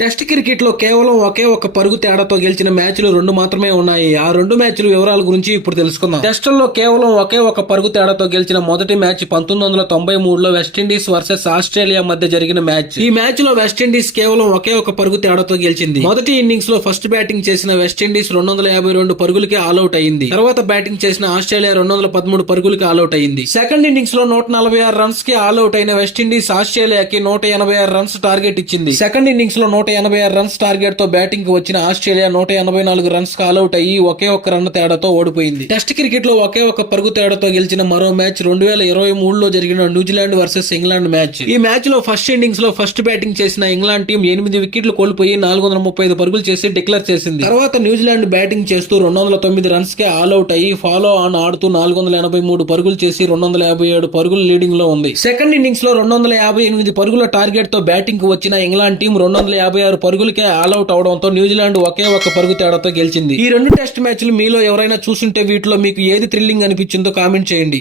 Test cricket లో కేవలం ఒకే ఒక పరుగు తేడాతో గెలిచిన మ్యాచ్లు రెండు మాత్రమే ఉన్నాయి. ఆ రెండు మ్యాచ్ల వివరాల గురించి ఇప్పుడు తెలుసుకుందాం. టెస్టుల్లో కేవలం ఒకే ఒక పరుగు తేడాతో గెలిచిన మొదటి మ్యాచ్ 1993లో వెస్టిండీస్ వర్సెస్ ఆస్ట్రేలియా మధ్య జరిగిన మ్యాచ్. ఈ మ్యాచ్ లో వెస్టిండీస్ కేవలం ఒకే ఒక పరుగు తేడాతో గెలిచింది. మొదటి ఇన్నింగ్స్ లో ఫస్ట్ బ్యాటింగ్ చేసిన వెస్టిండీస్ 252 పరుగులకి ఆల్అౌట్ అయింది. తర్వాత బ్యాటింగ్ చేసిన ఆస్ట్రేలియా 213 పరుగులకి ఆల్అౌట్ అయింది. సెకండ్ ఇన్నింగ్స్ లో 146 రన్స్ కి ఆల్అౌట్ అయిన వెస్టిండీస్ ఆస్ట్రేలియాకి 186 రన్స్ టార్గెట్ ఇచ్చింది. సెకండ్ ఇన్నింగ్స్ లో 186 రన్స్ టార్గెట్ తో బ్యాటింగ్ కు వచ్చిన ఆస్ట్రేలియా 184 రన్స్ కు ఆల్అౌట్ అయ్యి ఒకే ఒక్క రన్ తేడాతో ఓడిపోయింది. టెస్ట్ క్రికెట్ లో ఒకే ఒక పరుగు తేడాతో గెలిచిన మరో మ్యాచ్ 2023లో జరిగిన న్యూజిలాండ్ వర్సెస్ ఇంగ్లాండ్ మ్యాచ్. ఈ మ్యాచ్ లో ఫస్ట్ ఇన్నింగ్స్ లో ఫస్ట్ బ్యాటింగ్ చేసిన ఇంగ్లాండ్ టీం 8 వికెట్లు కోల్పోయి 435 పరుగులు చేసి డిక్లేర్ చేసింది. తర్వాత న్యూజిలాండ్ బ్యాటింగ్ చేస్తూ 209 రన్స్ కే ఆల్అౌట్ అయ్యి ఫాలో ఆన్ ఆడుతూ 483 పరుగులు చేసి 257 పరుగులు లీడింగ్ లో ఉంది. సెకండ్ ఇన్నింగ్స్ లో 258 పరుగుల టార్గెట్ తో బ్యాటింగ్ కు వచ్చిన ఇంగ్లాండ్ టీం 256 పరుగులకే ఆల్అౌట్ అవడంతో న్యూజిలాండ్ ఒకే ఒక పరుగు తేడాతో గెలిచింది. ఈ రెండు టెస్ట్ మ్యాచ్లు మీలో ఎవరైనా చూసుంటే వీటిలో మీకు ఏది థ్రిల్లింగ్ అనిపించిందో కామెంట్ చేయండి.